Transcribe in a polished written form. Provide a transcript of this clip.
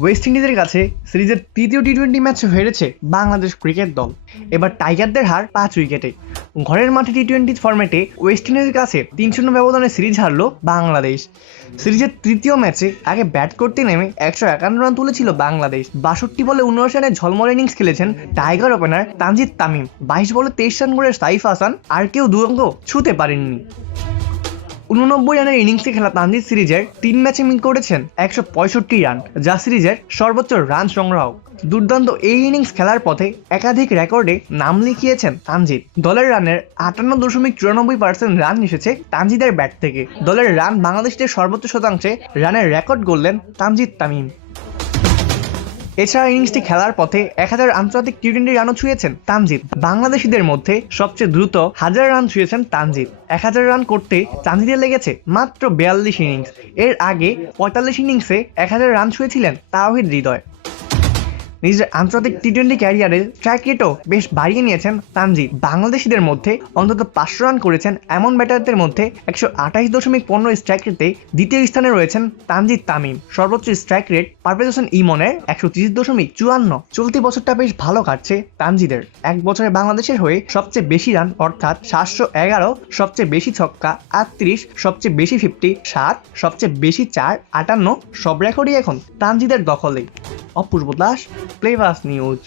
West ইন্ডিজের কাছে সিরিজের তৃতীয় টি-20 ম্যাচে হেরেছে বাংলাদেশ ক্রিকেট দল। এবার টাইগারদের হার 5 উইকেটে। ঘরের মাঠে টি-20 ফরম্যাটে ওয়েস্ট ইন্ডিজের কাছে 3-0 ব্যবধানে সিরিজ হারলো বাংলাদেশ। সিরিজের তৃতীয় ম্যাচে আগে ব্যাট করতে নেমে 151 রান তুলেছিল বাংলাদেশ। 62 বলে 19 রানের ঝলমল ইনিংস খেলেছেন টাইগার ওপেনার তানজিদ তামিম। 22 বলে 23 রান করে সাইফ হাসান আর কেউ দু অঙ্ক ছুঁতে পারেননি। 89 রানের ইনিংসে খেলা তানজিদ সিরিজের 3 ম্যাচে মিল করেছেন 165 রান, যা সিরিজের সর্বোচ্চ রান সংগ্রাহক। দুর্দান্ত এই ইনিংস খেলার পথে একাধিক রেকর্ডে নাম লিখিয়েছেন তানজিদ। দলের রানের 58.94% রান এসেছে তানজিদের ব্যাট থেকে। দলের রান বাংলাদেশের সর্বোচ্চ শতাংশে রানের রেকর্ড গড়লেন তানজিদ তামিম। এছাড়া ইনিংসটি খেলার পথে 1000 আন্তর্জাতিক টি-20 রানও ছুঁয়েছেন তানজিদ। বাংলাদেশিদের মধ্যে সবচেয়ে দ্রুত 1000 রান ছুঁয়েছেন তানজিদ। 1000 রান করতে তানজিদের লেগেছে মাত্র 42 ইনিংস। এর আগে 45 ইনিংসে 1000 রান ছুঁয়েছিলেন তাওহিদ হৃদয়। নিজের আন্তর্জাতিক টি-20 ক্যারিয়ারে স্ট্রাইক রেটও বেশ বাড়িয়ে নিয়েছেন তানজিদ। বাংলাদেশিদের মধ্যে অন্তত 500 রান করেছেন এমন ব্যাটারদের মধ্যে 128.15 স্ট্রাইক রেটে দ্বিতীয় স্থানে রয়েছেন তানজিদ তামিম। সর্বোচ্চ স্ট্রাইক রেট পারভেজ হোসেন ইমনের 130.54। চলতি বছরটা বেশ ভালো কাটছে তানজিদের। এক বছরে বাংলাদেশের হয়ে সবচেয়ে বেশি রান অর্থাৎ 711, সবচেয়ে বেশি ছক্কা 38, সবচেয়ে বেশি 50, 7, সবচেয়ে বেশি 4, 58, সব রেকর্ডই এখন তানজিদের দখলে। অপূর্ব দাস, প্লেবাস নিউজ।